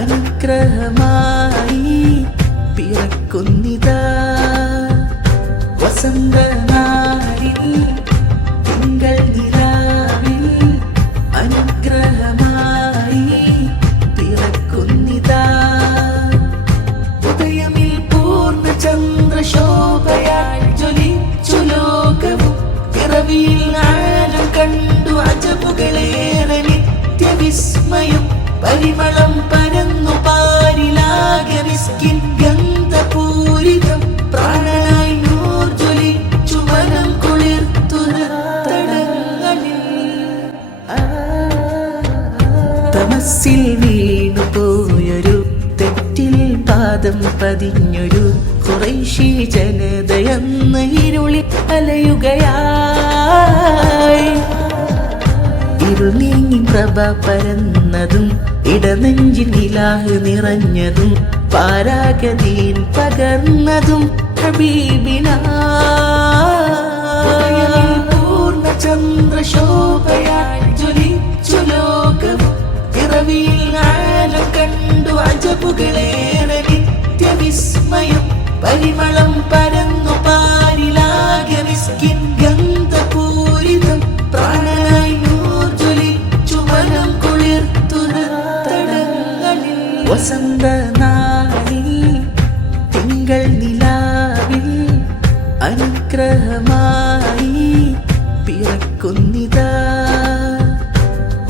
അനുഗ്രഹമായി പിറക്കുന്നിതാ വസന്തനാളിൽ തിങ്കൾ നിലാവിൽ അനുഗ്രഹമായി പിറക്കുന്നിതാ ഉദയമിൽ പൂർണ്ണ ചന്ദ്രശോഭയാൽ ജ്വലിച്ചു ലോകവും പിറവിയിൽ ആഴം കണ്ടു അജബുകളേറെ നിത്യവിസ്മയം പരിമളം പരന്നു പാരിലാകെ മിസ്കിൻ ഗന്ധപൂരിതം പ്രാണനായി നൂർ ജ്വലിച്ചു മനം കുളിർത്തുരത്തടങ്ങളിൽ തമസ്സിൽ വീണുപോയൊരു തെറ്റിൽ പാദം പതിഞ്ഞൊരു ഖുറൈശി ജനതയെന്ന് ഇരുളിൽ അലയുകയായി ഇരുൾ നീങ്ങി പ്രഭ പരന്നതും ഇടനെഞ്ചിൽ ഇലാഹ് നിറഞ്ഞതും പാരാഗതീൻ പകർന്നതും ഹബീബിനായി പൂർണ്ണ ചന്ദ്രശോഭയാൽ ജ്വലിച്ചു ലോകവും പിറവിയിൽ ആഴം കണ്ടു അജബുകളേറെ നിത്യവിസ്മയം പരിമളം പരന്നു പാരിലാകെ മിസ്കിൻ ഗന്ധപൂരിതം പ്രാണനായി നൂർ ജ്വലിച്ചു മനം കുളിർത്തുരത്തടങ്ങളിൽ വസന്തനാളിൽ തിങ്കൾ നിലാവിൽ അനുഗ്രഹമായി പിറക്കുന്നിതാ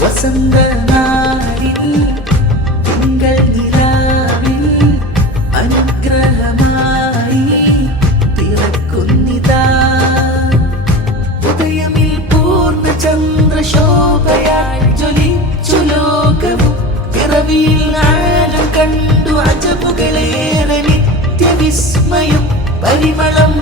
വസന്തനാളിൽ തിങ്കൾ നിലാവിൽ അനുഗ്രഹമായി പിറക്കുന്നിതാ ഉദയമിൽ പൂർണ്ണ ചന്ദ്രശോഭയാൽ ജ്വലിച്ചു ലോകവും പിറവിയിൽ ആഴം കണ്ടു അജബുകളേറെ നിത്യവിസ്മയം പരിമളം